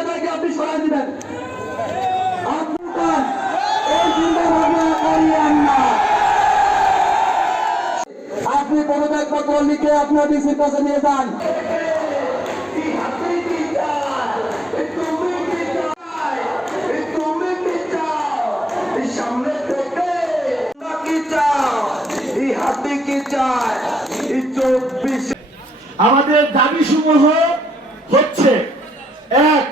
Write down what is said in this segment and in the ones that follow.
মহিলাদেরকে আপনি সরাই দিবেন। আপনার এই চিন্তা ভাবনা করিয়েন না। আপনি পদত্যাগ পত্র লিখে আপনার ডিসির কাছে নিয়ে যান। আমাদের দাবি সমূহ হচ্ছে, এক,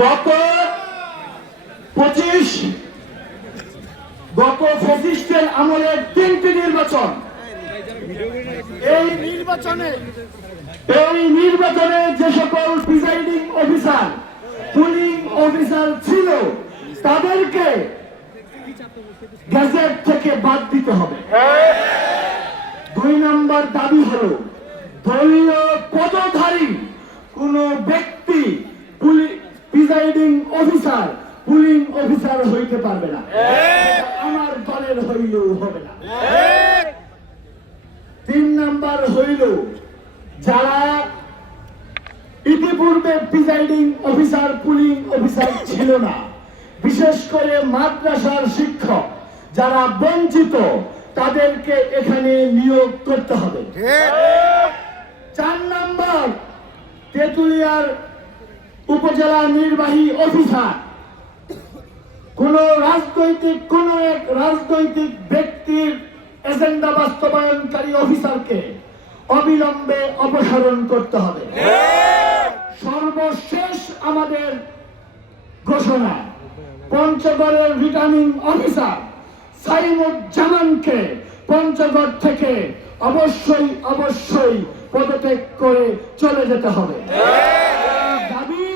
গত ফ্যাসিস্টের আমলের 3টি নির্বাচন, এই নির্বাচনে যে সকল প্রিসাইডিং অফিসার, পুলিং অফিসার ছিল তাদেরকে গেজেট থেকে বাদ দিতে হবে। 2 নম্বর দাবি হল দলীয় পদধারী কোন ব্যক্তি প্রিসাইডিং অফিসার, পুলিং অফিসার হইতে পারবে না, আমার দলের হইলেও হবে না। 3 নম্বর হইল যারা ইতিপূর্বে প্রিসাইডিং অফিসার, পুলিং অফিসার ছিল না, বিশেষ করে মাদ্রাসার শিক্ষক যারা বঞ্চিত, তাদেরকে এখানে নিয়োগ করতে হবে। 4 নম্বর, তেঁতুলিয়ার উপজেলা নির্বাহী অফিসার কোন এক রাজনৈতিক ব্যক্তির এজেন্ডা বাস্তবায়নকারী অফিসারকে অবিলম্বে অপসারণ করতে হবে। সর্বশেষ আমাদের ঘোষণা, পঞ্চগড়ের রিটার্নিং অফিসার সাইমুজ্জামানকে পঞ্চগড় থেকে অবশ্যই পদত্যাগ করে চলে যেতে হবে। দাবি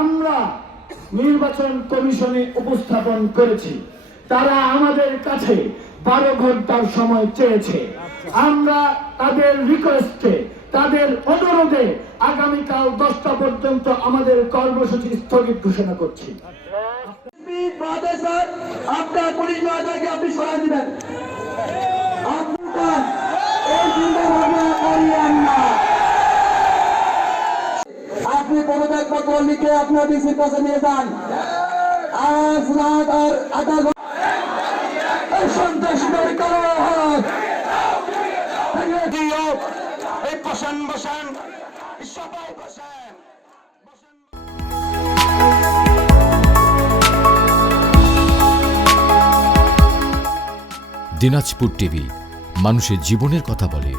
আমরা নির্বাচন কমিশনে উপস্থাপন করেছি। তারা আমাদের কাছে 12 ঘন্টার সময় চেয়েছে। আমরা তাদের রিকোয়েস্টে, তাদের অনুরোধে আগামীকাল 10টা পর্যন্ত আমাদের কর্মসূচি স্থগিত ঘোষণা করছি। আপনার পুলিশ মহিলাদেরকে আপনি সরাই দিবেন। আপনার এই চিন্তা ভাবনা করিয়েন না। আপনি পদত্যাগ পত্র লিখে আপনার ডিসির কাছে নিয়ে যান। আজ রাত আর 8 সন্ত্রাসীদের কারণ বসেন সবাই বসেন। দিনাজপুর টিভি, মানুষের জীবনের কথা বলে।